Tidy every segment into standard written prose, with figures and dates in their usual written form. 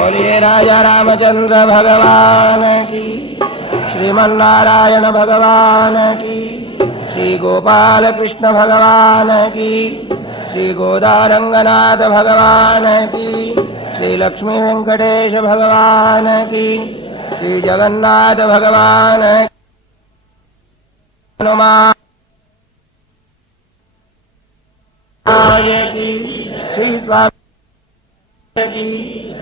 बोलिए राजा रामचंद्र भगवान की, श्रीमन्नारायण भगवान की, श्री गोपाल कृष्ण भगवान की, श्री गोदारंगनाथ भगवान की, श्री लक्ष्मी वेंकटेश भगवान की, श्री जगन्नाथ भगवान की, श्री स्वामी की,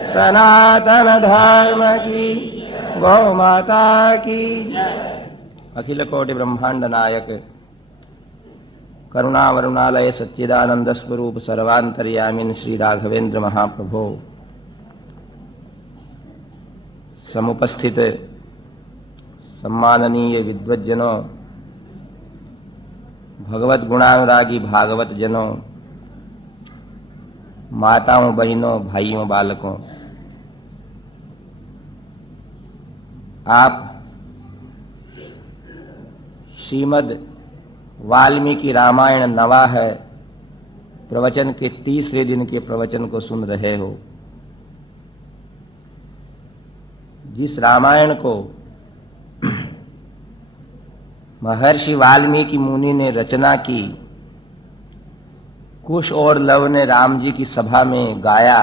सनातन धर्म की, गौ माता की। अखिल कोटि ब्रह्मांड नायक करुणा वरुणालय सच्चिदानंद स्वरूप सर्वांतर्यामिन श्री राघवेंद्र महाप्रभो, समुपस्थित सम्माननीय विद्वज्जनों, भगवत गुणानुरागी भागवत जनों, माताओं, बहनों, भाइयों, बालकों, आप श्रीमद् वाल्मीकि रामायण नवा है प्रवचन के तीसरे दिन के प्रवचन को सुन रहे हो। जिस रामायण को महर्षि वाल्मीकि मुनि ने रचना की, कुश और लव ने राम जी की सभा में गाया।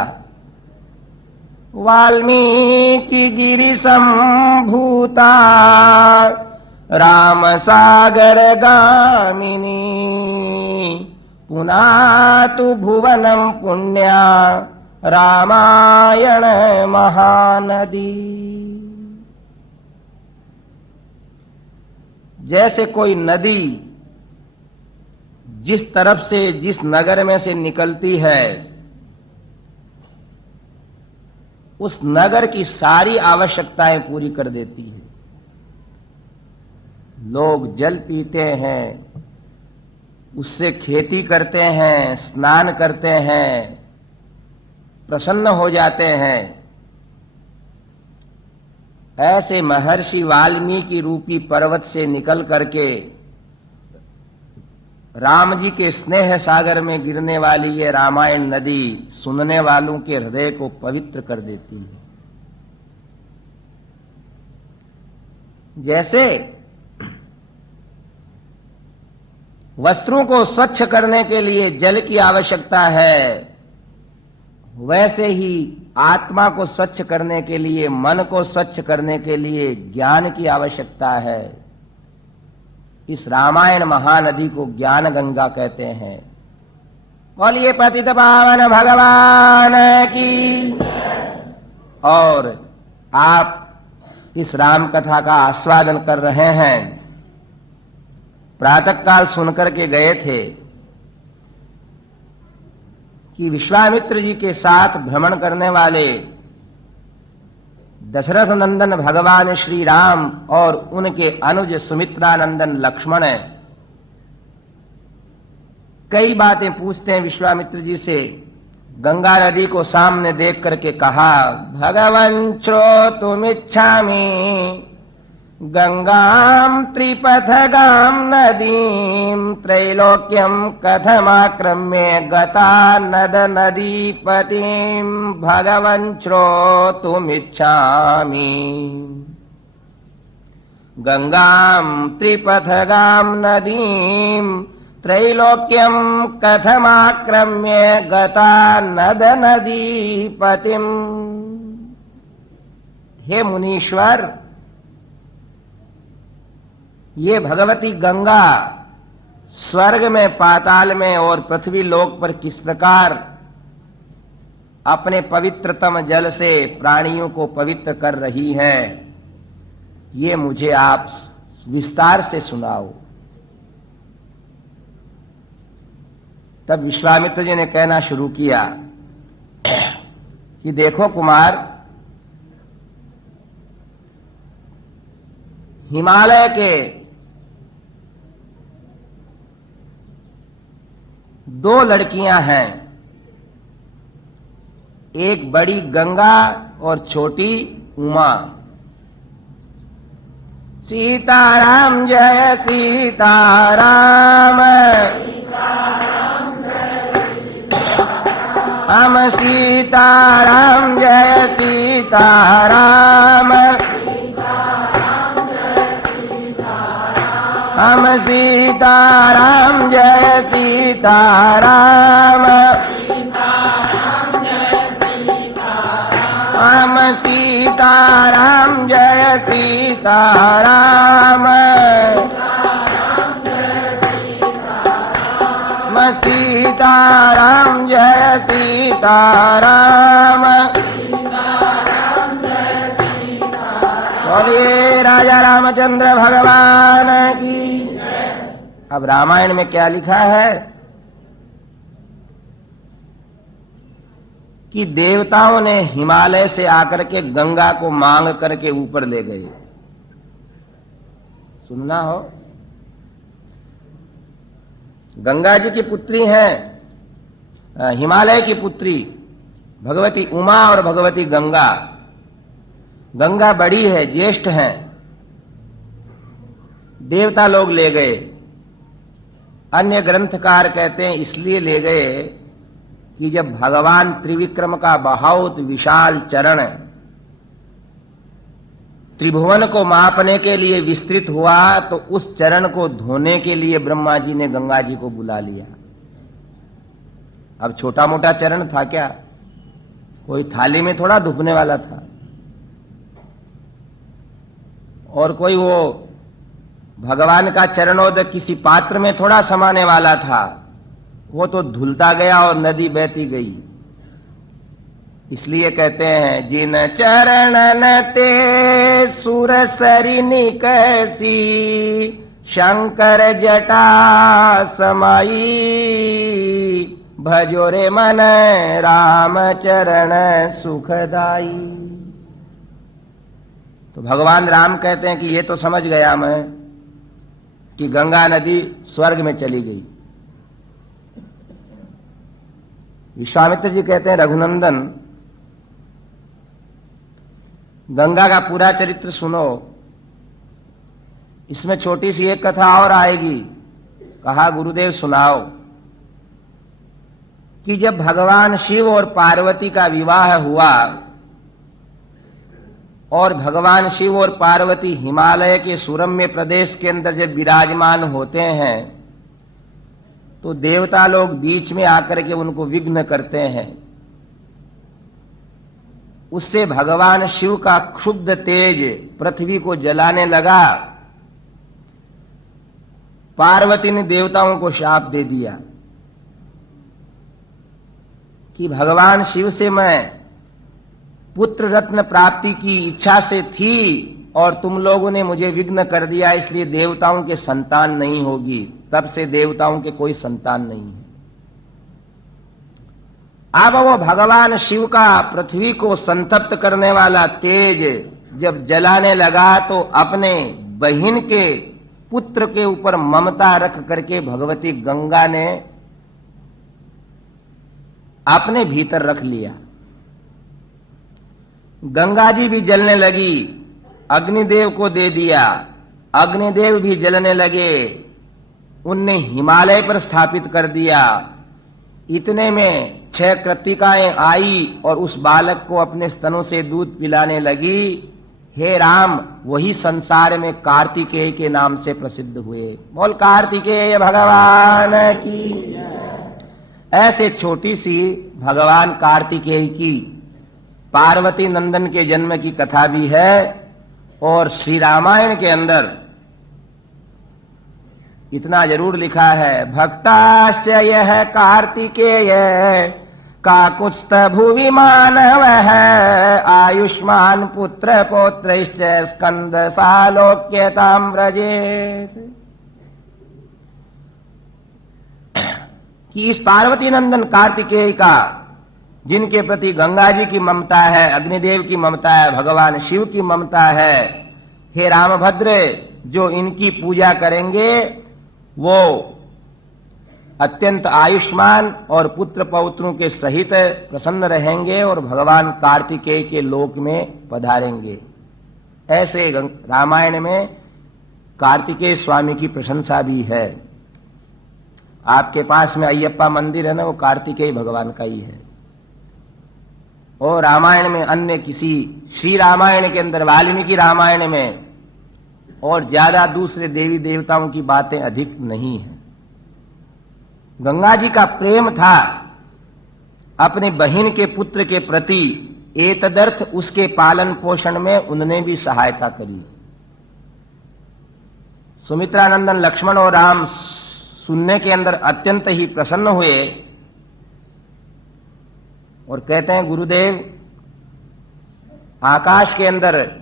वाल्मीकि गिरि संभूता राम सागर गामिनी, पुनातु भुवनम पुण्या रामायण महानदी। जैसे कोई नदी जिस तरफ से, जिस नगर में से निकलती है, उस नगर की सारी आवश्यकताएं पूरी कर देती है। लोग जल पीते हैं, उससे खेती करते हैं, स्नान करते हैं, प्रसन्न हो जाते हैं। ऐसे महर्षि वाल्मीकि रूपी पर्वत से निकल करके राम जी के स्नेह सागर में गिरने वाली ये रामायण नदी सुनने वालों के हृदय को पवित्र कर देती है। जैसे वस्त्रों को स्वच्छ करने के लिए जल की आवश्यकता है, वैसे ही आत्मा को स्वच्छ करने के लिए, मन को स्वच्छ करने के लिए ज्ञान की आवश्यकता है। इस रामायण महानदी को ज्ञान गंगा कहते हैं। बोलिए पतित पावन भगवान की। और आप इस राम कथा का आस्वादन कर रहे हैं। प्रातः काल सुनकर के गए थे कि विश्वामित्र जी के साथ भ्रमण करने वाले दशरथ नंदन भगवान श्री राम और उनके अनुज सुमित्रा नंदन लक्ष्मण कई बातें पूछते हैं विश्वामित्र जी से। गंगा नदी को सामने देख करके कहा, भगवन् श्रोतुमिच्छामि गंगां त्रिपथगां नदीं त्रैलोक्यं कथमाक्रम्य गता नद नदीपतिं भगवन् श्रोतुमिच्छामि। गंगां त्रिपथगां नदीं त्रैलोक्यं कथमाक्रम्य गता नद नदीपतिं। हे मुनीश्वर, ये भगवती गंगा स्वर्ग में, पाताल में और पृथ्वी लोक पर किस प्रकार अपने पवित्रतम जल से प्राणियों को पवित्र कर रही है, ये मुझे आप विस्तार से सुनाओ। तब विश्वामित्र जी ने कहना शुरू किया कि देखो कुमार, हिमालय के दो लड़कियां हैं, एक बड़ी गंगा और छोटी उमा। सीताराम जय सीताराम, हम सीताराम जय सीताराम। सीताराम, हम सीताराम जय सीताराम, हम सीताराम जय सीताराम, हम सीताराम जय सीताराम। बोलिए राजा रामचंद्र भगवान की। अब रामायण में क्या लिखा है कि देवताओं ने हिमालय से आकर के गंगा को मांग करके ऊपर ले गए। सुनना हो, गंगा जी की पुत्री हैं, हिमालय की पुत्री भगवती उमा और भगवती गंगा। गंगा बड़ी है, ज्येष्ठ हैं, देवता लोग ले गए। अन्य ग्रंथकार कहते हैं इसलिए ले गए कि जब भगवान त्रिविक्रम का बहुत विशाल चरण त्रिभुवन को मापने के लिए विस्तृत हुआ, तो उस चरण को धोने के लिए ब्रह्मा जी ने गंगा जी को बुला लिया। अब छोटा मोटा चरण था क्या, कोई थाली में थोड़ा धुपने वाला था, और कोई वो भगवान का चरणोदक किसी पात्र में थोड़ा समाने वाला था। वो तो धुलता गया और नदी बहती गई। इसलिए कहते हैं जिन चरणन ते सुर सरी निकसी, शंकर जटा समाई, भजो रे मन राम चरण सुखदाई। तो भगवान राम कहते हैं कि ये तो समझ गया मैं कि गंगा नदी स्वर्ग में चली गई। विश्वामित्र जी कहते हैं रघुनंदन, गंगा का पूरा चरित्र सुनो, इसमें छोटी सी एक कथा और आएगी। कहा गुरुदेव सुनाओ कि जब भगवान शिव और पार्वती का विवाह हुआ और भगवान शिव और पार्वती हिमालय के सुरम्य प्रदेश के अंदर जब विराजमान होते हैं, तो देवता लोग बीच में आकर के उनको विघ्न करते हैं। उससे भगवान शिव का क्षुब्ध तेज पृथ्वी को जलाने लगा। पार्वती ने देवताओं को शाप दे दिया कि भगवान शिव से मैं पुत्र रत्न प्राप्ति की इच्छा से थी और तुम लोगों ने मुझे विघ्न कर दिया, इसलिए देवताओं के संतान नहीं होगी। तब से देवताओं के कोई संतान नहीं है। अब वो भगवान शिव का पृथ्वी को संतप्त करने वाला तेज जब जलाने लगा, तो अपने बहिन के पुत्र के ऊपर ममता रख करके भगवती गंगा ने अपने भीतर रख लिया। गंगा जी भी जलने लगी, अग्निदेव को दे दिया, अग्निदेव भी जलने लगे, उनने हिमालय पर स्थापित कर दिया। इतने में 6 कृत्तिकाएं आई और उस बालक को अपने स्तनों से दूध पिलाने लगी। हे राम, वही संसार में कार्तिकेय के नाम से प्रसिद्ध हुए। बोल कार्तिकेय भगवान की। ऐसे छोटी सी भगवान कार्तिकेय की पार्वती नंदन के जन्म की कथा भी है। और श्री रामायण के अंदर इतना जरूर लिखा है, भक्ताश्च यह कार्तिकेय काकुत्स्थ भुवि मानव है, आयुष्मान पुत्र पौत्रश्च स्कंद सालोक्यतां व्रजेत। कि इस पार्वती नंदन कार्तिकेय का, जिनके प्रति गंगा जी की ममता है, अग्निदेव की ममता है, भगवान शिव की ममता है, हे रामभद्र, जो इनकी पूजा करेंगे वो अत्यंत आयुष्मान और पुत्र पौत्रों के सहित प्रसन्न रहेंगे और भगवान कार्तिकेय के लोक में पधारेंगे। ऐसे रामायण में कार्तिकेय स्वामी की प्रशंसा भी है। आपके पास में अय्यप्पा मंदिर है ना, वो कार्तिकेय भगवान का ही है। और रामायण में अन्य किसी, श्री रामायण के अंदर, वाल्मीकि रामायण में और ज्यादा दूसरे देवी देवताओं की बातें अधिक नहीं है। गंगा जी का प्रेम था अपने बहन के पुत्र के प्रति, एतदर्थ उसके पालन पोषण में उन्होंने भी सहायता करी। सुमित्रानंदन लक्ष्मण और राम सुनने के अंदर अत्यंत ही प्रसन्न हुए और कहते हैं, गुरुदेव, आकाश के अंदर,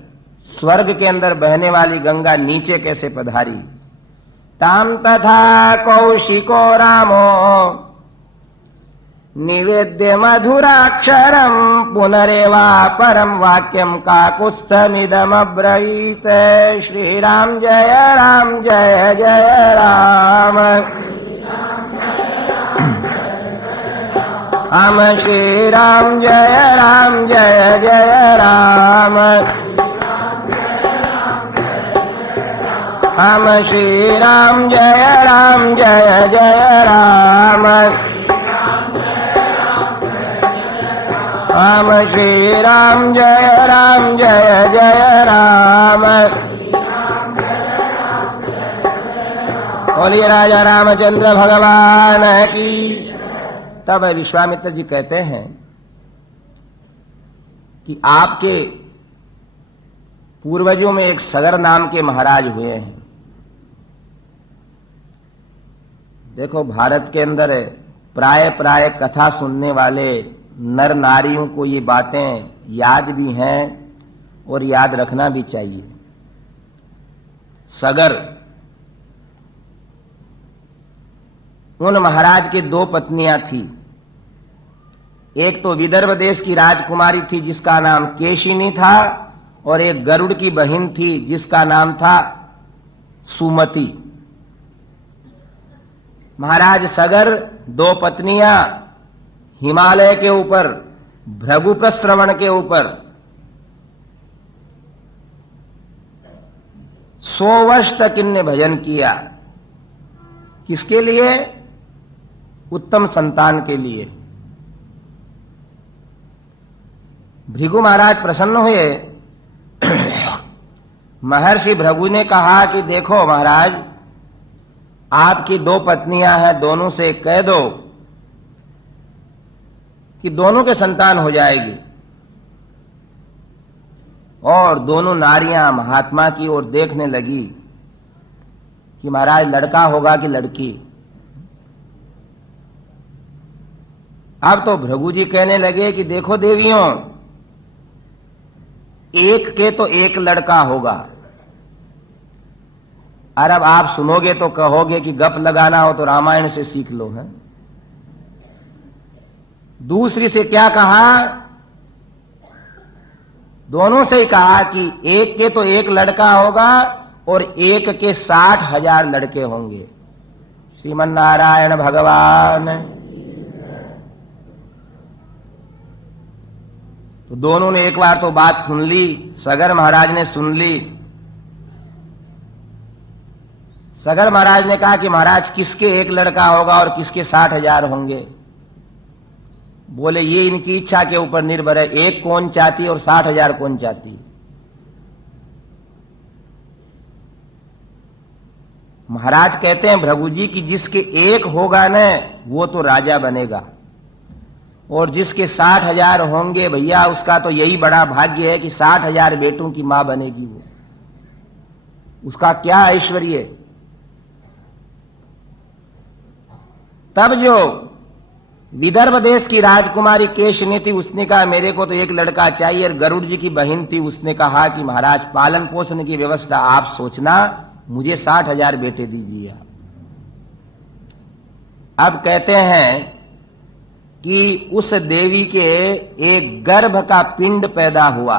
स्वर्ग के अंदर बहने वाली गंगा नीचे कैसे पधारी? ताम तथा कौशिको रामो निवेद्य मधुराक्षरम पुनरेवा परम वाक्यम काकुत्स्थमिदमब्रवीत। श्री राम जय जय राम। हम श्री राम जय जय राम। हम श्री राम जय जय राम। हम श्री राम जय जय राम। बोलिए राजा रामचंद्र भगवान की। तब विश्वामित्र जी कहते हैं कि आपके पूर्वजों में एक सगर नाम के महाराज हुए हैं। देखो, भारत के अंदर प्राय कथा सुनने वाले नर नारियों को ये बातें याद भी हैं और याद रखना भी चाहिए। सगर, उन महाराज के दो पत्नियां थी। एक तो विदर्भ देश की राजकुमारी थी जिसका नाम केशिनी था, और एक गरुड़ की बहन थी जिसका नाम था सुमति। महाराज सगर, दो पत्नियां, हिमालय के ऊपर भृगु प्रस्रवण के ऊपर 100 वर्ष तक इनने भजन किया। किसके लिए? उत्तम संतान के लिए। भृगु महाराज प्रसन्न हुए। महर्षि भृगु ने कहा कि देखो महाराज, आपकी दो पत्नियां हैं, दोनों से कह दो कि दोनों के संतान हो जाएगी। और दोनों नारियां महात्मा की ओर देखने लगी कि महाराज लड़का होगा कि लड़की। अब तो भृगु जी कहने लगे कि देखो देवियों, एक के तो एक लड़का होगा। और अब आप सुनोगे तो कहोगे कि गप लगाना हो तो रामायण से सीख लो है। दूसरी से क्या कहा? दोनों से ही कहा कि एक के तो एक लड़का होगा और एक के 60,000 लड़के होंगे। श्रीमन नारायण भगवान। तो दोनों ने एक बार तो बात सुन ली, सगर महाराज ने सुन ली। सगर महाराज ने कहा कि महाराज किसके एक लड़का होगा और किसके 60,000 होंगे? बोले ये इनकी इच्छा के ऊपर निर्भर है, एक कौन चाहती और 60,000 कौन चाहती। महाराज कहते हैं भृगु जी की जिसके एक होगा न वो तो राजा बनेगा, और जिसके 60,000 होंगे भैया उसका तो यही बड़ा भाग्य है कि 60,000 बेटों की मां बनेगी। वो उसका क्या ऐश्वर्य। तब जो विदर्भ देश की राजकुमारी केशनी थी उसने कहा मेरे को तो एक लड़का चाहिए, और गरुड़ जी की बहन थी उसने कहा कि महाराज पालन पोषण की व्यवस्था आप सोचना, मुझे 60,000 बेटे दीजिए आप। अब कहते हैं कि उस देवी के एक गर्भ का पिंड पैदा हुआ।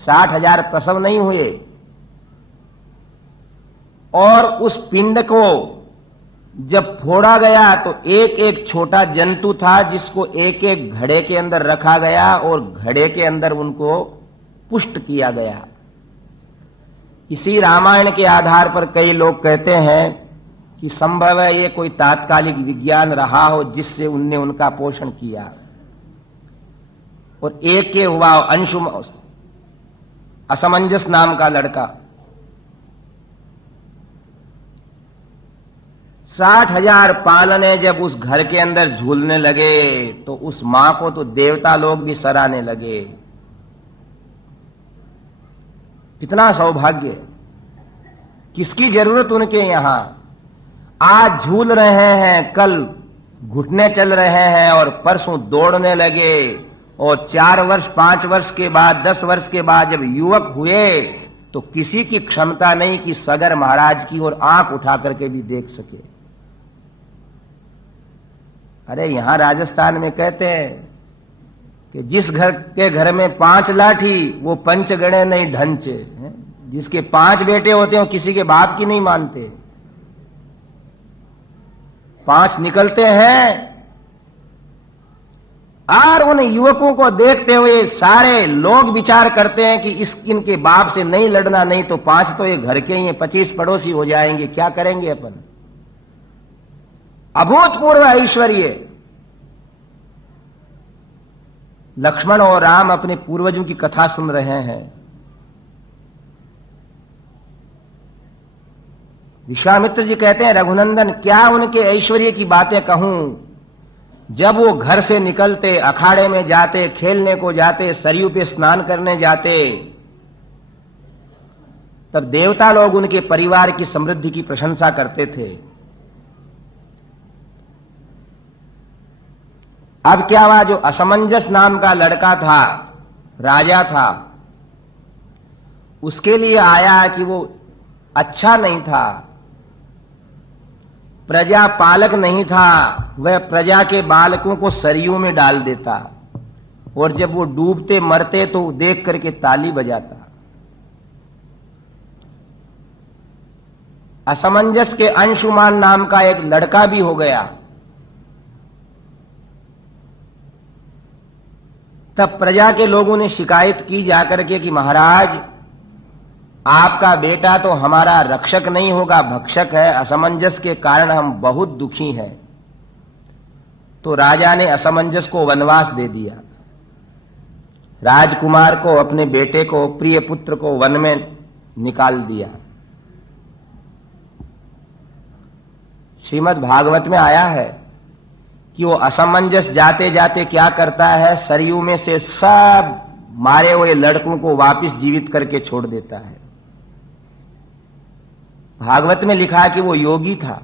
60,000 प्रसव नहीं हुए, और उस पिंड को जब फोड़ा गया तो एक एक छोटा जंतु था जिसको एक एक घड़े के अंदर रखा गया और घड़े के अंदर उनको पुष्ट किया गया। इसी रामायण के आधार पर कई लोग कहते हैं कि संभव है ये कोई तात्कालिक विज्ञान रहा हो जिससे उनने उनका पोषण किया। और एक के हुआ असमंजस नाम का लड़का। 60,000 पालने जब उस घर के अंदर झूलने लगे तो उस मां को तो देवता लोग भी सराहने लगे। कितना सौभाग्य, किसकी जरूरत उनके यहां। आज झूल रहे हैं, कल घुटने चल रहे हैं और परसों दौड़ने लगे, और 4 वर्ष 5 वर्ष के बाद 10 वर्ष के बाद जब युवक हुए तो किसी की क्षमता नहीं कि सगर महाराज की ओर आंख उठा करके भी देख सके। अरे यहां राजस्थान में कहते हैं कि जिस घर में 5 लाठी वो पंचगणे नहीं ढंचे। जिसके 5 बेटे होते हैं वो किसी के बाप की नहीं मानते। 5 निकलते हैं, और उन युवकों को देखते हुए सारे लोग विचार करते हैं कि इनके बाप से नहीं लड़ना, नहीं तो 5 तो ये घर के ही हैं, 25 पड़ोसी हो जाएंगे, क्या करेंगे अपन। अभूतपूर्व ऐश्वर्य। लक्ष्मण और राम अपने पूर्वजों की कथा सुन रहे हैं। विश्वामित्र जी कहते हैं, रघुनंदन क्या उनके ऐश्वर्य की बातें कहूं। जब वो घर से निकलते, अखाड़े में जाते, खेलने को जाते, सरयू पे स्नान करने जाते, तब देवता लोग उनके परिवार की समृद्धि की प्रशंसा करते थे। अब क्या हुआ, जो असमंजस नाम का लड़का था, राजा था, उसके लिए आया कि वो अच्छा नहीं था, प्रजा पालक नहीं था, वह प्रजा के बालकों को सरयू में डाल देता, और जब वो डूबते मरते तो देख करके ताली बजाता। असमंजस के अंशुमान नाम का एक लड़का भी हो गया। तब प्रजा के लोगों ने शिकायत की जाकर के कि महाराज आपका बेटा तो हमारा रक्षक नहीं होगा, भक्षक है, असमंजस के कारण हम बहुत दुखी हैं। तो राजा ने असमंजस को वनवास दे दिया। राजकुमार को, अपने बेटे को, प्रिय पुत्र को वन में निकाल दिया। श्रीमद् भागवत में आया है कि वो असमंजस जाते जाते क्या करता है, सरयू में से सब मारे हुए लड़कों को वापस जीवित करके छोड़ देता है। भागवत में लिखा है कि वो योगी था।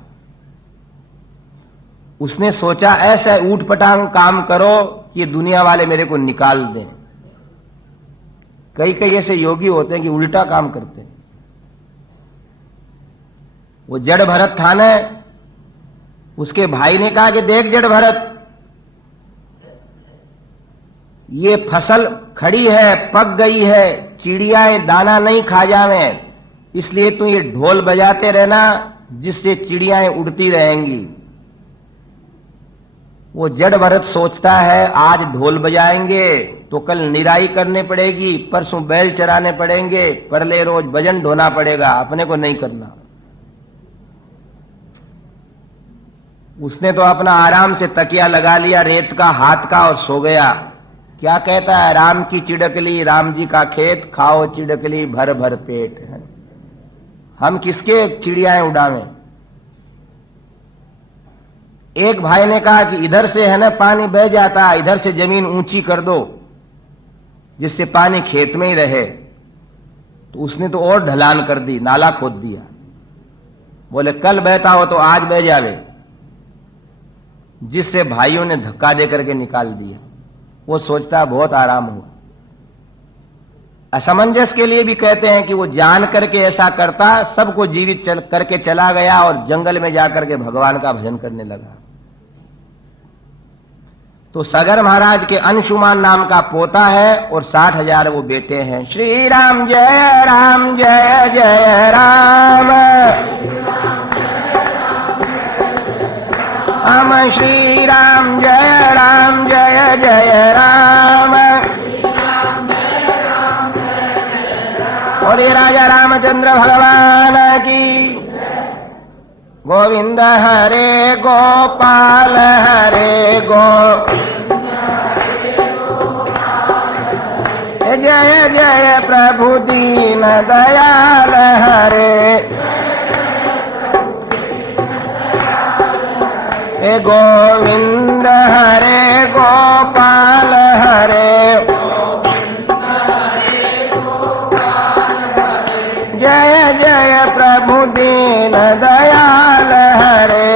उसने सोचा ऐसा ऊटपटांग काम करो कि दुनिया वाले मेरे को निकाल दें। कई कई ऐसे योगी होते हैं कि उल्टा काम करते हैं। वो जड़ भरत था ना, उसके भाई ने कहा कि देख जड़ भरत, ये फसल खड़ी है, पक गई है, चिड़ियाएं दाना नहीं खा जावे, इसलिए तू ये ढोल बजाते रहना जिससे चिड़ियाएं उड़ती रहेंगी। वो जड़ भरत सोचता है आज ढोल बजाएंगे तो कल निराई करने पड़ेगी, परसों बैल चराने पड़ेंगे, परले रोज वजन ढोना पड़ेगा, अपने को नहीं करना। उसने तो अपना आराम से तकिया लगा लिया रेत का, हाथ का, और सो गया। क्या कहता है, राम की चिड़कली राम जी का खेत, खाओ चिड़कली भर भर पेट। हम किसके चिड़ियाएं उड़ावें। एक भाई ने कहा कि इधर से है ना पानी बह जाता है, इधर से जमीन ऊंची कर दो जिससे पानी खेत में ही रहे। तो उसने तो और ढलान कर दी, नाला खोद दिया। बोले कल बहता हो तो आज बह जावे, जिससे भाइयों ने धक्का दे करके निकाल दिया। वो सोचता बहुत आराम हुआ। असमंजस के लिए भी कहते हैं कि वो जान करके ऐसा करता, सबको जीवित करके चला गया और जंगल में जाकर के भगवान का भजन करने लगा। तो सगर महाराज के अंशुमान नाम का पोता है और 60,000 वो बेटे हैं। श्री राम जय राम जय जय राम, हम श्री राम जय जय राम। और राजा रामचंद्र भगवान की। गोविंद हरे गोपाल हरे जय जय प्रभु दीन दयाल हरे, हे गोविंद हरे गोपाल हरे, जय जय प्रभु दीन दयाल हरे,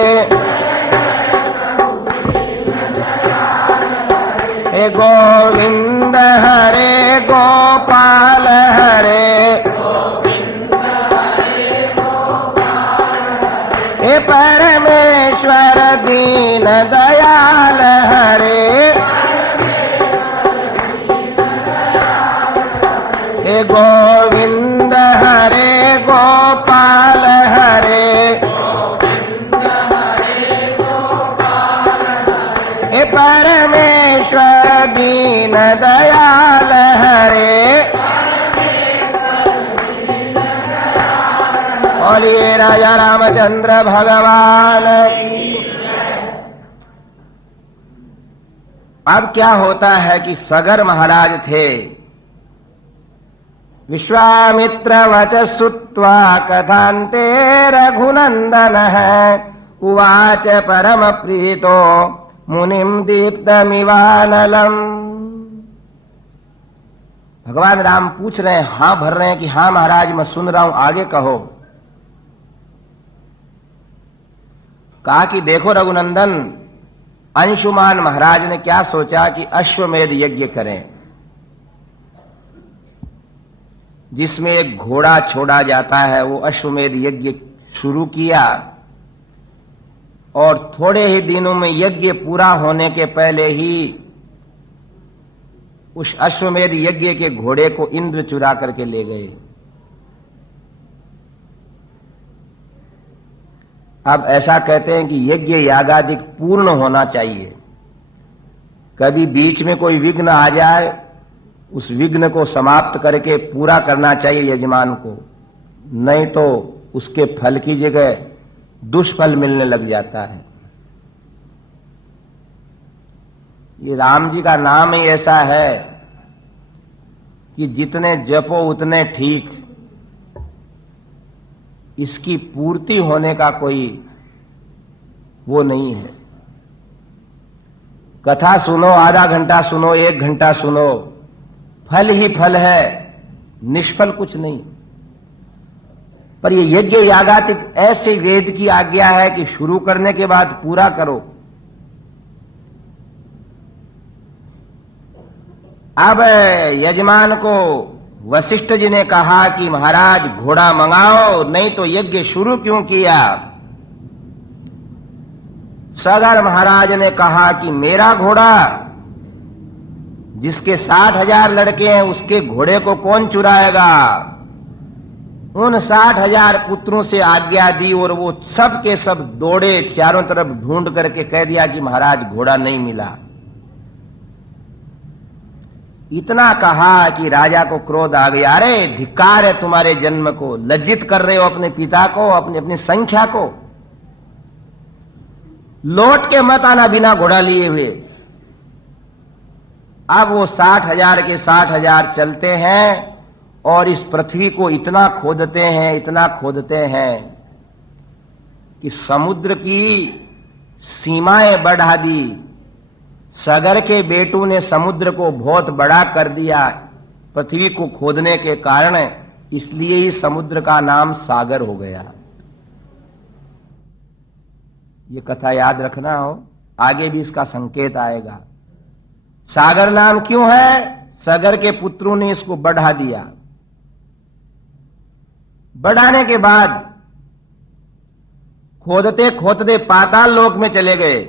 हे गोविंद हरे गोपाल हरे, हे परमेश्वर दीन दयाल हरे, हे गोविंद हरे गोपाल हरे, हे परमेश्वर दीन दयाल हरे। बोलिए राजा रामचंद्र भगवान। अब क्या होता है कि सगर महाराज थे, विश्वामित्र वच श्रुत्वा कथान्ते रघुनंदन उवाच परम प्रीतो मुनिम दीप्तमिवानलम। भगवान राम पूछ रहे हैं, हां भर रहे हैं कि हां महाराज मैं सुन रहा हूं, आगे कहो। कहा कि देखो रघुनंदन, अंशुमान महाराज ने क्या सोचा कि अश्वमेध यज्ञ करें, जिसमें एक घोड़ा छोड़ा जाता है, वो अश्वमेध यज्ञ शुरू किया और थोड़े ही दिनों में यज्ञ पूरा होने के पहले ही उस अश्वमेध यज्ञ के घोड़े को इंद्र चुरा करके ले गए। अब ऐसा कहते हैं कि यज्ञ यागादिक पूर्ण होना चाहिए, कभी बीच में कोई विघ्न आ जाए उस विघ्न को समाप्त करके पूरा करना चाहिए यजमान को, नहीं तो उसके फल की जगह दुष्फल मिलने लग जाता है। ये राम जी का नाम ही ऐसा है कि जितने जपो उतने ठीक, इसकी पूर्ति होने का कोई वो नहीं है। कथा सुनो, आधा घंटा सुनो, 1 घंटा सुनो, फल ही फल है, निष्फल कुछ नहीं। पर ये यज्ञ यागातिक ऐसे वेद की आज्ञा है कि शुरू करने के बाद पूरा करो। अब यजमान को वशिष्ठ जी ने कहा कि महाराज घोड़ा मंगाओ, नहीं तो यज्ञ शुरू क्यों किया। सगर महाराज ने कहा कि मेरा घोड़ा, जिसके 60,000 लड़के हैं, उसके घोड़े को कौन चुराएगा। उन 60,000 पुत्रों से आज्ञा दी और वो सब के सब दौड़े, चारों तरफ ढूंढ करके कह दिया कि महाराज घोड़ा नहीं मिला। इतना कहा कि राजा को क्रोध आ गया, अरे धिक्कार है तुम्हारे जन्म को, लज्जित कर रहे हो अपने पिता को, अपनी संख्या को, लौट के मत आना बिना घोड़ा लिए हुए। अब वो 60,000 के 60,000 चलते हैं और इस पृथ्वी को इतना खोदते हैं, इतना खोदते हैं कि समुद्र की सीमाएं बढ़ा दी। सगर के बेटों ने समुद्र को बहुत बड़ा कर दिया पृथ्वी को खोदने के कारण, इसलिए ही समुद्र का नाम सागर हो गया। ये कथा याद रखना हो, आगे भी इसका संकेत आएगा। सागर नाम क्यों है? सगर के पुत्रों ने इसको बढ़ा दिया। बढ़ाने के बाद खोदते खोदते पाताल लोक में चले गए।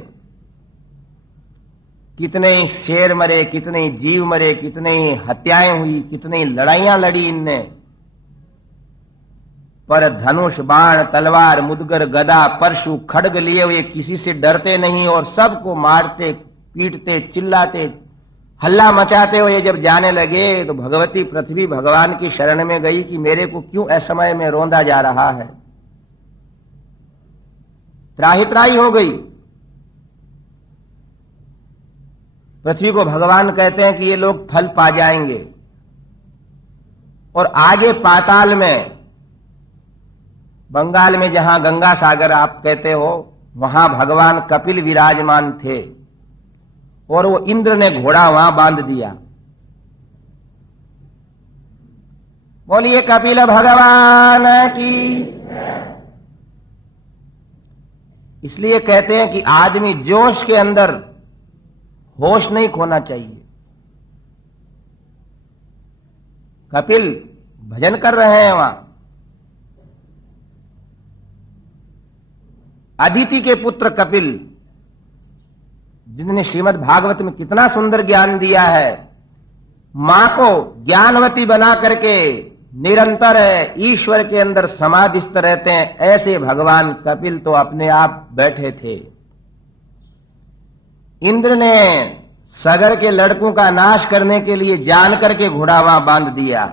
कितने ही शेर मरे, कितने ही जीव मरे, कितने ही हत्याएं हुई, कितनी ही लड़ाइयां लड़ी इनने, पर धनुष बाण तलवार मुदगर गदा परशु खड्ग लिए हुए किसी से डरते नहीं और सबको मारते पीटते चिल्लाते हल्ला मचाते हुए जब जाने लगे तो भगवती पृथ्वी भगवान की शरण में गई कि मेरे को क्यों असमय में रोंदा जा रहा है। त्राही त्राही हो गई। पृथ्वी को भगवान कहते हैं कि ये लोग फल पा जाएंगे, और आगे पाताल में, बंगाल में जहां गंगा सागर आप कहते हो, वहां भगवान कपिल विराजमान थे और वो इंद्र ने घोड़ा वहां बांध दिया। बोलिए कपिल भगवान की। इसलिए कहते हैं कि आदमी जोश के अंदर होश नहीं खोना चाहिए। कपिल भजन कर रहे हैं वहां। अदिति के पुत्र कपिल, जिन्होंने श्रीमद् भागवत में कितना सुंदर ज्ञान दिया है, मां को ज्ञानवती बना करके निरंतर ईश्वर के अंदर समाधिस्थ रहते हैं, ऐसे भगवान कपिल तो अपने आप बैठे थे। इंद्र ने सगर के लड़कों का नाश करने के लिए जान करके घोड़ा वहां बांध दिया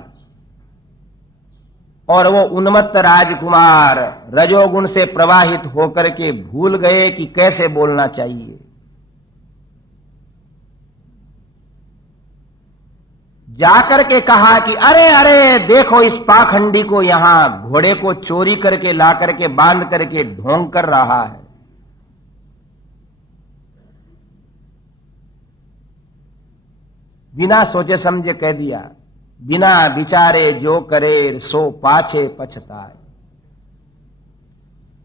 और वो उन्मत्त राजकुमार रजोगुण से प्रवाहित होकर के भूल गए कि कैसे बोलना चाहिए। जाकर के कहा कि अरे अरे देखो इस पाखंडी को, यहां घोड़े को चोरी करके ला करके बांध करके ढोंग कर रहा है। बिना सोचे समझे कह दिया, बिना विचारे जो करे सो पाछे पछताए।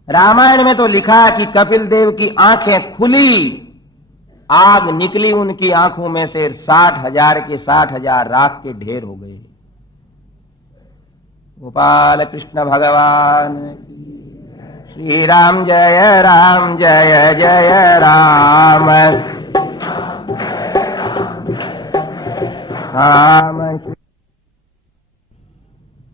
रामायण में तो लिखा कि कपिल देव की आंखें खुली, आग निकली उनकी आंखों में से, 60,000 के 60,000 राख के ढेर हो गए। गोपाल कृष्ण भगवान श्री राम जय जय राम राम।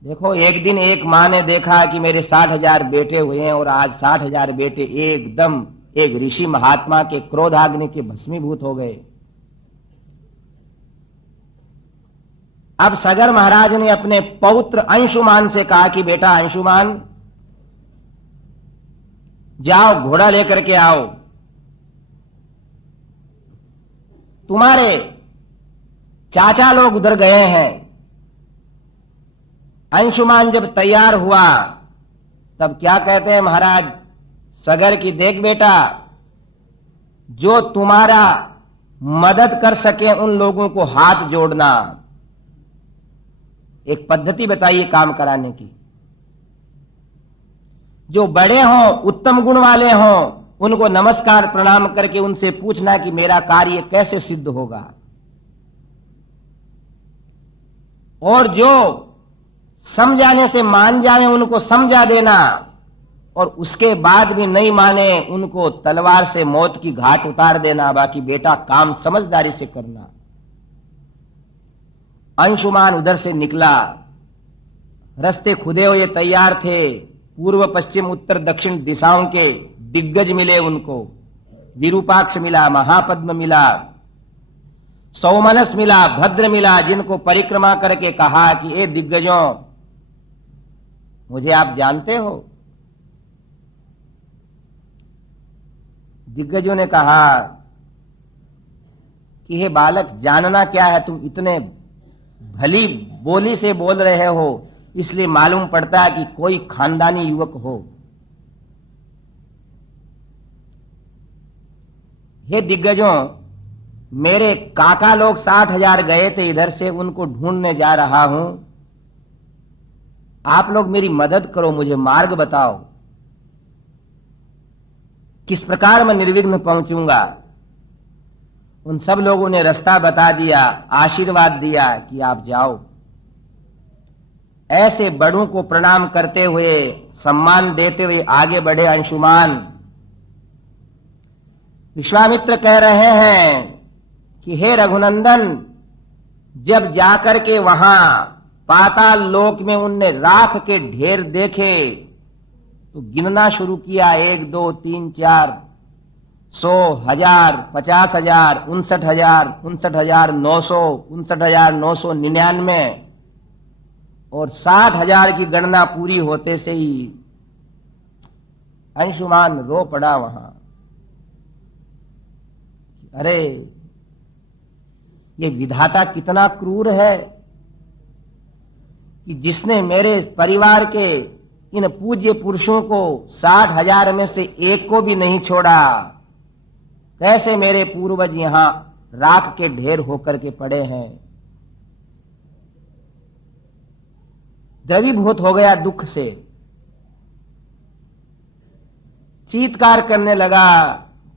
देखो एक दिन एक मां ने देखा कि मेरे 60,000 बेटे हुए हैं और आज 60,000 बेटे एकदम एक ऋषि महात्मा के क्रोधाग्नि के भस्मीभूत हो गए। अब सगर महाराज ने अपने पौत्र अंशुमान से कहा कि बेटा अंशुमान, जाओ घोड़ा लेकर के आओ। तुम्हारे चाचा लोग उधर गए हैं। अंशुमान जब तैयार हुआ तब क्या कहते हैं महाराज सगर की, देख बेटा, जो तुम्हारा मदद कर सके उन लोगों को हाथ जोड़ना। एक पद्धति बताइए काम कराने की। जो बड़े हों, उत्तम गुण वाले हों, उनको नमस्कार प्रणाम करके उनसे पूछना कि मेरा कार्य कैसे सिद्ध होगा। और जो समझाने से मान जाए उनको समझा देना, और उसके बाद भी नहीं माने उनको तलवार से मौत की घाट उतार देना। बाकी बेटा काम समझदारी से करना। अंशुमान उधर से निकला, रास्ते खुदे हुए तैयार थे। पूर्व पश्चिम उत्तर दक्षिण दिशाओं के दिग्गज मिले उनको। विरूपाक्ष मिला, महापद्म मिला, सौमनस मिला, भद्र मिला, जिनको परिक्रमा करके कहा कि ए दिग्गजों, मुझे आप जानते हो? दिग्गजों ने कहा कि हे बालक, जानना क्या है, तुम इतने भली बोली से बोल रहे हो, इसलिए मालूम पड़ता है कि कोई खानदानी युवक हो। हे दिग्गजों, मेरे काका लोग 60,000 गए थे इधर से, उनको ढूंढने जा रहा हूं। आप लोग मेरी मदद करो, मुझे मार्ग बताओ, किस प्रकार मैं निर्विघ्न पहुंचूंगा। उन सब लोगों ने रास्ता बता दिया, आशीर्वाद दिया कि आप जाओ। ऐसे बड़ों को प्रणाम करते हुए, सम्मान देते हुए आगे बढ़े अंशुमान। विश्वामित्र कह रहे हैं कि हे रघुनंदन, जब जाकर के वहां पाताल लोक में उनने राख के ढेर देखे तो गिनना शुरू किया, 1 2 3 4 100 1000 50,000 59,000 59,900 59,999 और 60,000 की गणना पूरी होते से ही अंशुमान रो पड़ा वहां। अरे ये विधाता कितना क्रूर है। कि जिसने मेरे परिवार के इन पूज्य पुरुषों को 60,000 में से एक को भी नहीं छोड़ा, कैसे मेरे पूर्वज यहां राख के ढेर होकर के पड़े हैं। द्रवीभूत हो गया दुख से, चीत्कार करने लगा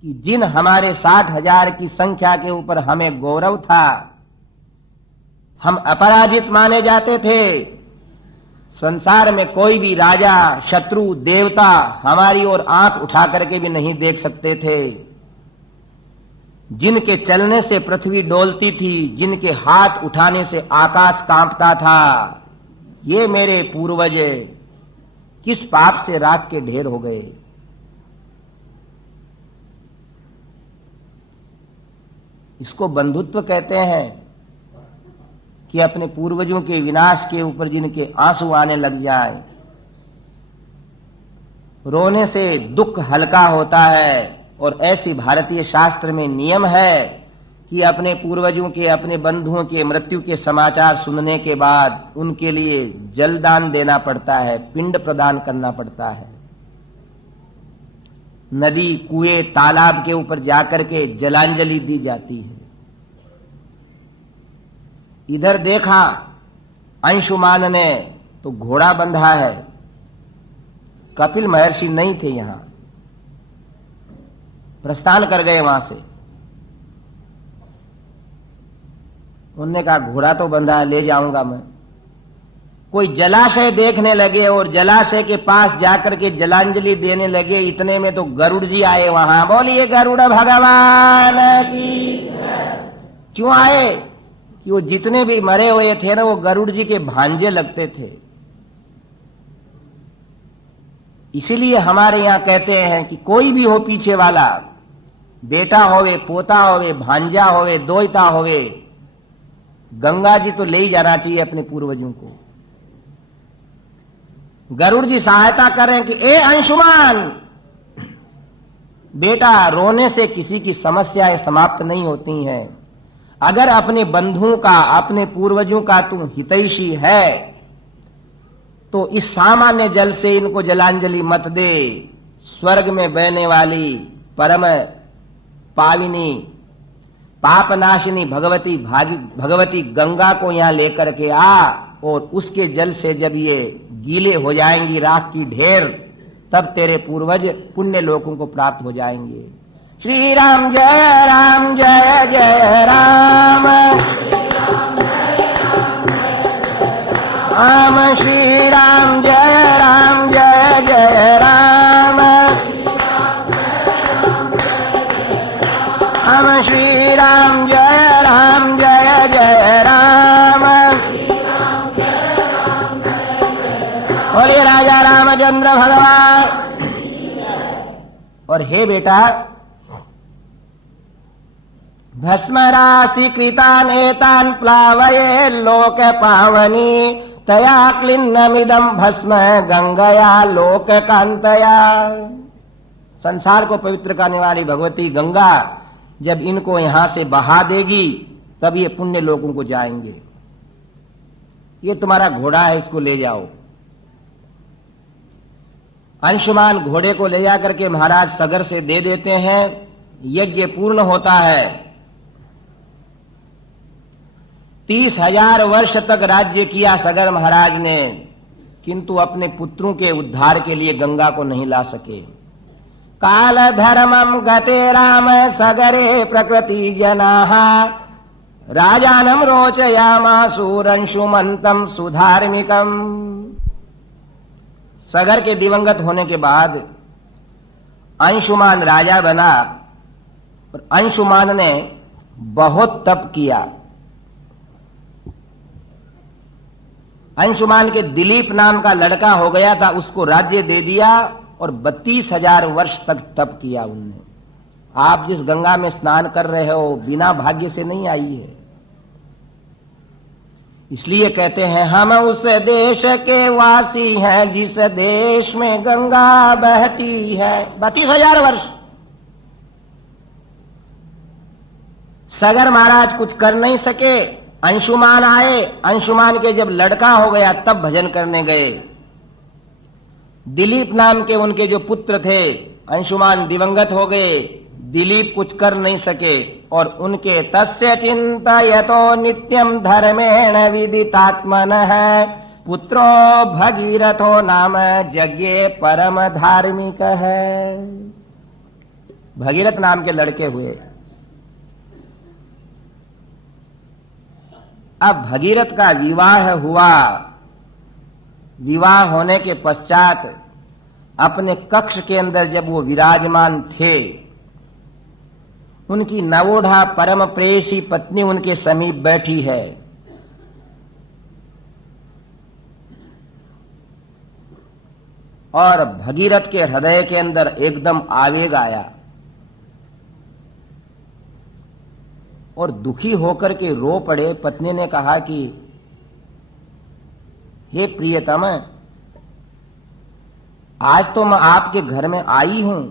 कि जिन हमारे 60,000 की संख्या के ऊपर हमें गौरव था, हम अपराजित माने जाते थे, संसार में कोई भी राजा, शत्रु, देवता हमारी ओर आंख उठा करके भी नहीं देख सकते थे, जिनके चलने से पृथ्वी डोलती थी, जिनके हाथ उठाने से आकाश कांपता था, ये मेरे पूर्वज किस पाप से राख के ढेर हो गए। इसको बंधुत्व कहते हैं कि अपने पूर्वजों के विनाश के ऊपर जिनके आंसू आने लग जाए, रोने से दुख हल्का होता है। और ऐसी भारतीय शास्त्र में नियम है कि अपने पूर्वजों के, अपने बंधुओं के मृत्यु के समाचार सुनने के बाद उनके लिए जलदान देना पड़ता है, पिंड प्रदान करना पड़ता है। नदी, कुएं, तालाब के ऊपर जाकर के जलांजलि दी जाती है। इधर देखा अंशुमान ने तो घोड़ा बंधा है, कपिल महर्षि नहीं थे, यहां प्रस्थान कर गए वहां से। उन्होंने कहा घोड़ा तो बंधा है, ले जाऊंगा मैं। कोई जलाशय देखने लगे और जलाशय के पास जाकर के जलांजलि देने लगे, इतने में तो गरुड़ जी आए वहां। बोलिए गरुड़ भगवान की। क्यों आए? कि वो जितने भी मरे हुए थे ना, वो गरुड़ जी के भांजे लगते थे। इसीलिए हमारे यहां कहते हैं कि कोई भी हो पीछे वाला, बेटा होवे, पोता होवे, भांजा होवे, दोयता होवे, गंगा जी तो ले ही जाना चाहिए अपने पूर्वजों को। गरुड़ जी सहायता करें कि ए अंशुमान, बेटा रोने से किसी की समस्याएं समाप्त नहीं होती हैं। अगर अपने बंधुओं का, अपने पूर्वजों का तू हितैषी है तो इस सामान्य जल से इनको जलांजलि मत दे। स्वर्ग में बहने वाली परम पाविनी, पापनाशिनी भगवती गंगा को यहां लेकर के आ, और उसके जल से जब ये गीले हो जाएंगी राख की ढेर, तब तेरे पूर्वज पुण्य लोकों को प्राप्त हो जाएंगे। श्री राम जय जय राम, राम श्री राम जय जय राम, राम श्री राम जय जय राम। बोलिए राजा रामचंद्र भगवान। और हे बेटा, भस्म राशि कृतान एतान प्लावये लोक पावनी, तया क्लिन्नमिदं भस्म गंगया लोक कांतया। संसार को पवित्र करने वाली भगवती गंगा जब इनको यहां से बहा देगी, तब ये पुण्य लोगों को जाएंगे। ये तुम्हारा घोड़ा है, इसको ले जाओ। अंशुमान घोड़े को ले जाकर के महाराज सगर से दे देते हैं। यज्ञ पूर्ण होता है। 30,000 वर्ष तक राज्य किया सगर महाराज ने, किंतु अपने पुत्रों के उद्धार के लिए गंगा को नहीं ला सके। काल धर्मम गते राम सगरे प्रकृति जनाः, राजानम रोचयामासुरंशुमंतम सुधार्मिकम। सगर के दिवंगत होने के बाद अंशुमान राजा बना, और अंशुमान ने बहुत तप किया। अंशुमान के दिलीप नाम का लड़का हो गया था, उसको राज्य दे दिया, और 32,000 वर्ष तक तप किया उनने। आप जिस गंगा में स्नान कर रहे हो, बिना भाग्य से नहीं आई है। इसलिए कहते हैं हम उस देश के वासी हैं जिस देश में गंगा बहती है। 32,000 वर्ष सगर महाराज कुछ कर नहीं सके। अंशुमान आए, अंशुमान के जब लड़का हो गया तब भजन करने गए। दिलीप नाम के उनके जो पुत्र थे, अंशुमान दिवंगत हो गए, दिलीप कुछ कर नहीं सके और उनके तस्य चिंतयतो नित्यम धर्मेण विदितात्मनः पुत्रो भगीरथो नाम यज्ञे परम धार्मिक है। भगीरथ नाम के लड़के हुए। अब भगीरथ का विवाह हुआ। विवाह होने के पश्चात अपने कक्ष के अंदर जब वो विराजमान थे, उनकी नवोढ़ा परम प्रेयसी पत्नी उनके समीप बैठी है। और भगीरथ के हृदय के अंदर एकदम आवेग आया और दुखी होकर के रो पड़े। पत्नी ने कहा कि हे प्रियतम, आज तो मैं आपके घर में आई हूं,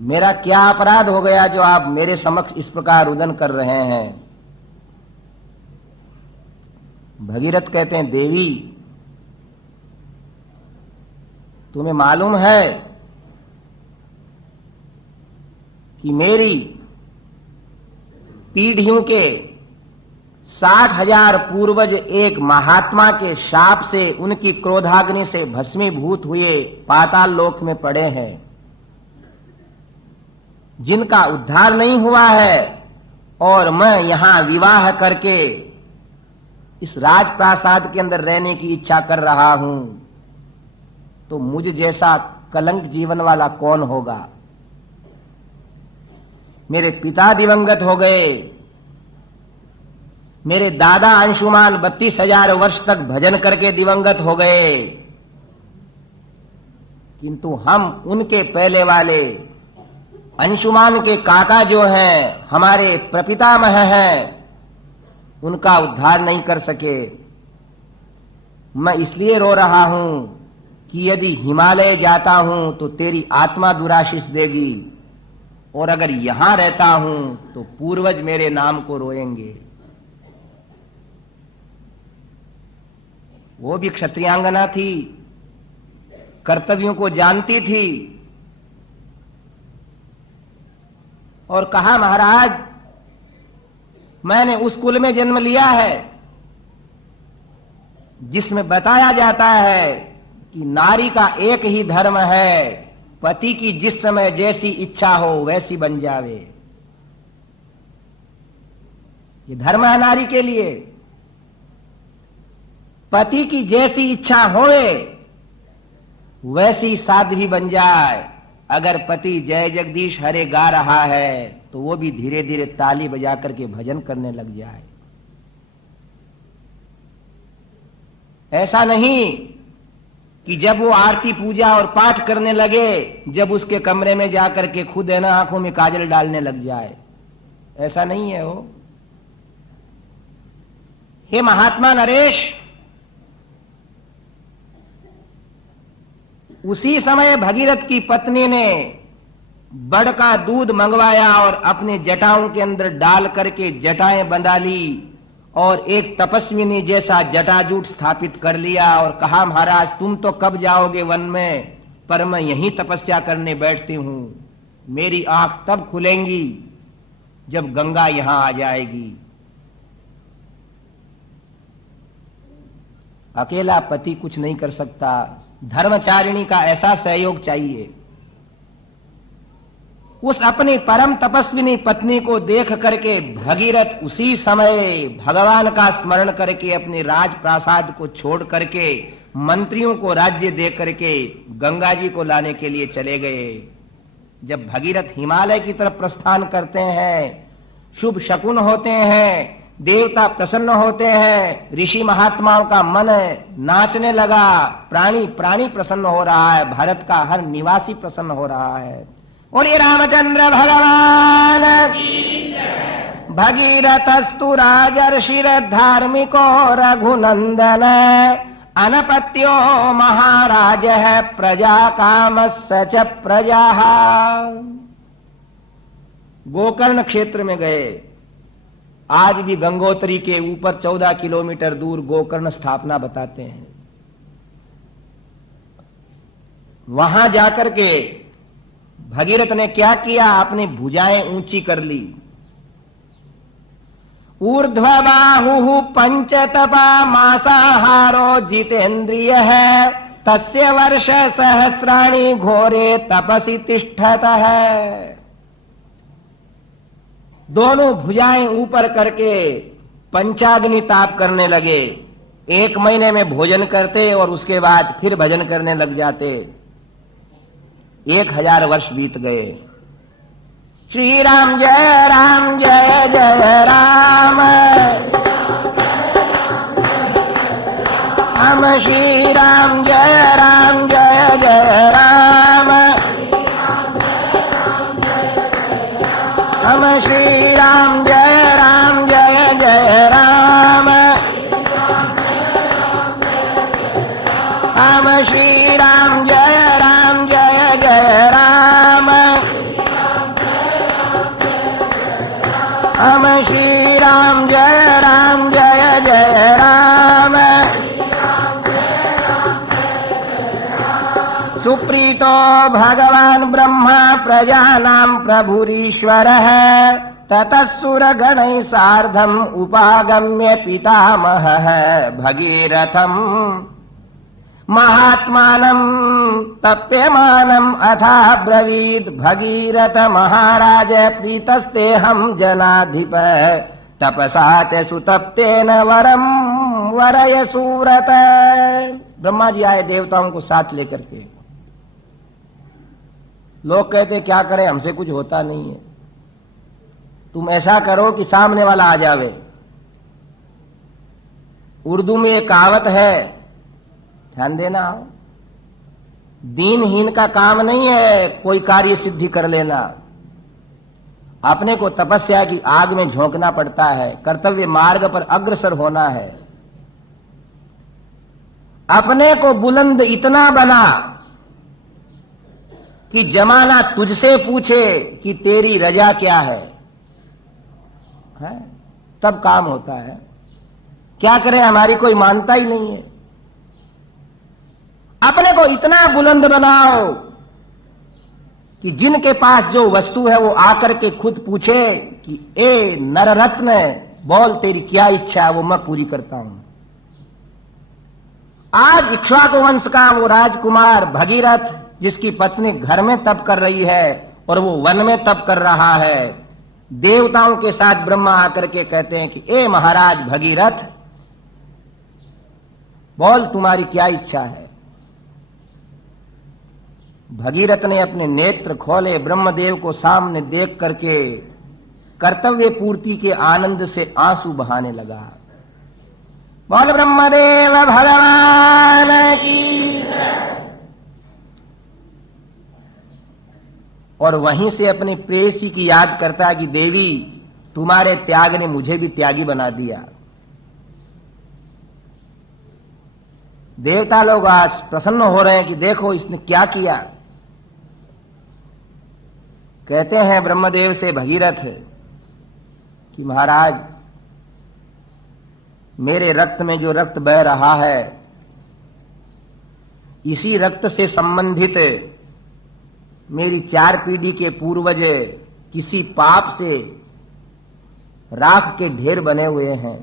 मेरा क्या अपराध हो गया जो आप मेरे समक्ष इस प्रकार रुदन कर रहे हैं। भगीरथ कहते हैं, देवी तुम्हें मालूम है कि मेरी पीढ़ियों के 60,000 पूर्वज एक महात्मा के शाप से, उनकी क्रोधाग्नि से भस्मीभूत हुए पाताल लोक में पड़े हैं, जिनका उद्धार नहीं हुआ है। और मैं यहां विवाह करके इस राजप्रासाद के अंदर रहने की इच्छा कर रहा हूं, तो मुझ जैसा कलंक जीवन वाला कौन होगा। मेरे पिता दिवंगत हो गए, मेरे दादा अंशुमान 32,000 वर्ष तक भजन करके दिवंगत हो गए, किंतु हम उनके पहले वाले अंशुमान के काका जो हैं, हमारे प्रपितामह हैं, उनका उद्धार नहीं कर सके। मैं इसलिए रो रहा हूं कि यदि हिमालय जाता हूं तो तेरी आत्मा दुराशीष देगी, और अगर यहां रहता हूं तो पूर्वज मेरे नाम को रोएंगे। वो भी क्षत्रियांगना थी, कर्तव्यों को जानती थी, और कहा, महाराज मैंने उस कुल में जन्म लिया है जिसमें बताया जाता है कि नारी का एक ही धर्म है, पति की जिस समय जैसी इच्छा हो वैसी बन जावे। ये धर्म है नारी के लिए, पति की जैसी इच्छा होए वैसी साध्वी बन जाए। अगर पति जय जगदीश हरे गा रहा है तो वो भी धीरे धीरे ताली बजा करके भजन करने लग जाए। ऐसा नहीं कि जब वो आरती पूजा और पाठ करने लगे, जब उसके कमरे में जाकर के खुद है ना आंखों में काजल डालने लग जाए। ऐसा नहीं है वो। हे महात्मा नरेश, उसी समय भगीरथ की पत्नी ने बड़ का दूध मंगवाया और अपने जटाओं के अंदर डाल करके जटाएं बंधा ली और एक तपस्विनी जैसा जटाजूट स्थापित कर लिया और कहा, महाराज तुम तो कब जाओगे वन में, पर मैं यहीं तपस्या करने बैठती हूं। मेरी आंख तब खुलेंगी जब गंगा यहां आ जाएगी। अकेला पति कुछ नहीं कर सकता, धर्मचारिणी का ऐसा सहयोग चाहिए। उस अपनी परम तपस्विनी पत्नी को देख करके भगीरथ उसी समय भगवान का स्मरण करके अपने राजप्रासाद को छोड़ करके मंत्रियों को राज्य दे करके गंगा जी को लाने के लिए चले गए। जब भगीरथ हिमालय की तरफ प्रस्थान करते हैं, शुभ शकुन होते हैं, देवता प्रसन्न होते हैं, ऋषि महात्माओं का मन नाचने लगा, प्राणी प्राणी प्रसन्न हो रहा है, भारत का हर निवासी प्रसन्न हो रहा है। और ये रामचंद्र भगवान भगीरथस्तु राजर्षिर धार्मिको रघुनंदन अनपत्यो महाराज है प्रजा काम सच प्रजा। गोकर्ण क्षेत्र में गए। आज भी गंगोत्री के ऊपर 14 किलोमीटर दूर गोकर्ण स्थापना बताते हैं। वहां जाकर के भगीरथ ने क्या किया, अपनी भुजाएं ऊंची कर ली। ऊर्ध्व बाहु पंचतपा मासाहारो जितेन्द्रिय है, तस्य वर्ष सहस्राणि घोरे तपसि तिष्ठत है। दोनों भुजाएं ऊपर करके पंचाग्नि ताप करने लगे। 1 महीने में भोजन करते और उसके बाद फिर भजन करने लग जाते। 1000 वर्ष बीत गए। श्री राम जय जय राम, हम श्री राम जय जय राम, हम श्री राम जय जय राम, हम श्री राम जय जय राम, हम श्री राम जय जय राम। सुप्रीतो भगवान ब्रह्मा प्रजानां प्रभुरीश्वरः, ततः सुरगणैः सार्धम् उपागम्य पितामहः भगीरथम् महात्मानम् तप्यमानम् अथाब्रवीत्, भगीरथ महाराज प्रीतस्तेऽहं जनाधिप, तपसा च सुतप्तेन वरम वरय सूरत। ब्रह्मा जी आए देवताओं को साथ लेकर के। लोग कहते क्या करें, हमसे कुछ होता नहीं है, तुम ऐसा करो कि सामने वाला आ जावे। उर्दू में एक कहावत है, ध्यान देना, दीनहीन का काम नहीं है कोई कार्य सिद्धि कर लेना। अपने को तपस्या की आग में झोंकना पड़ता है, कर्तव्य मार्ग पर अग्रसर होना है। अपने को बुलंद इतना बना कि जमाना तुझसे पूछे कि तेरी रजा क्या है, तब काम होता है। क्या करें, हमारी कोई मानता ही नहीं है। अपने को इतना बुलंद बनाओ कि जिनके पास जो वस्तु है वो आकर के खुद पूछे कि ए नररत्न, बोल तेरी क्या इच्छा है, वो मैं पूरी करता हूं। आज इक्ष्वाकु वंश का वो राजकुमार भगीरथ, जिसकी पत्नी घर में तप कर रही है और वो वन में तप कर रहा है, देवताओं के साथ ब्रह्मा आकर के कहते हैं कि ए महाराज भगीरथ, बोल तुम्हारी क्या इच्छा है। भगीरथ ने अपने नेत्र खोले, ब्रह्मदेव को सामने देख करके कर्तव्य पूर्ति के आनंद से आंसू बहाने लगा। बोल ब्रह्मदेव भगवान की। और वहीं से अपनी प्रेयसी की याद करता है कि देवी, तुम्हारे त्याग ने मुझे भी त्यागी बना दिया। देवता लोग आज प्रसन्न हो रहे हैं कि देखो इसने क्या किया। कहते हैं ब्रह्मदेव से भगीरथ कि महाराज, मेरे रक्त में जो रक्त बह रहा है, इसी रक्त से संबंधित मेरी 4 पीढ़ी के पूर्वज किसी पाप से राख के ढेर बने हुए हैं।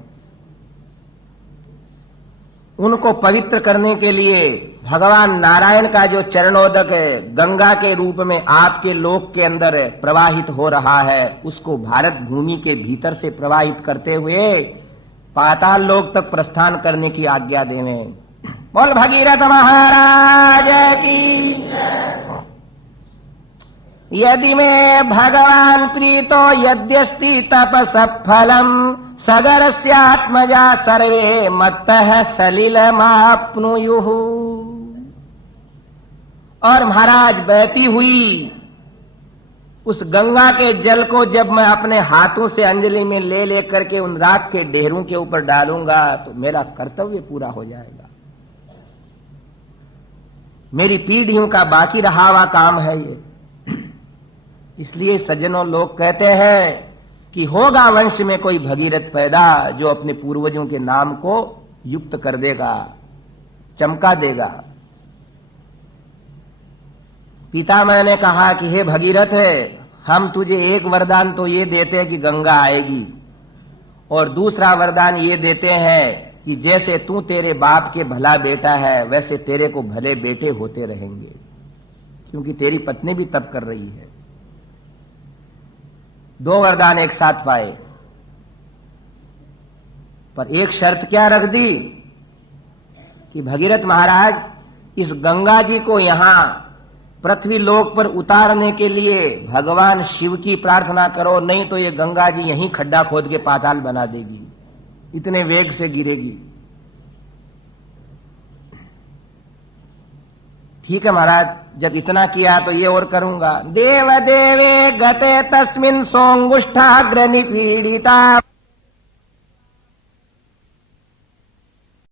उनको पवित्र करने के लिए भगवान नारायण का जो चरणोदक गंगा के रूप में आपके लोक के अंदर प्रवाहित हो रहा है, उसको भारत भूमि के भीतर से प्रवाहित करते हुए पाताल लोक तक प्रस्थान करने की आज्ञा देवें। बोल भगीरथ महाराज की। यदि में भगवान प्रीतो यद्यस्ति तपस फलम, सगरस्यात्मजा सर्वे मत्तः सलिलमाप्नुयुः। और महाराज, बहती हुई उस गंगा के जल को जब मैं अपने हाथों से अंजलि में ले लेकर के उन राख के ढेरों के ऊपर डालूंगा तो मेरा कर्तव्य पूरा हो जाएगा। मेरी पीढ़ियों का बाकी रहा हुआ काम है ये। इसलिए सज्जनों, लोग कहते हैं कि होगा वंश में कोई भगीरथ पैदा जो अपने पूर्वजों के नाम को युक्त कर देगा, चमका देगा। पितामह ने कहा कि हे भगीरथ है, हम तुझे एक वरदान तो ये देते हैं कि गंगा आएगी, और दूसरा वरदान ये देते हैं कि जैसे तू तेरे बाप के भला बेटा है वैसे तेरे को भले बेटे होते रहेंगे, क्योंकि तेरी पत्नी भी तप कर रही है। दो वरदान एक साथ पाए, पर एक शर्त क्या रख दी कि भगीरथ महाराज, इस गंगा जी को यहां पृथ्वी लोक पर उतारने के लिए भगवान शिव की प्रार्थना करो, नहीं तो ये गंगा जी यहीं खड्डा खोद के पाताल बना देगी, इतने वेग से गिरेगी। ठीक है महाराज, जब इतना किया तो ये और करूंगा। देव देवे गते तस्मिन् सोंगुष्ठाग्र निपीड़िता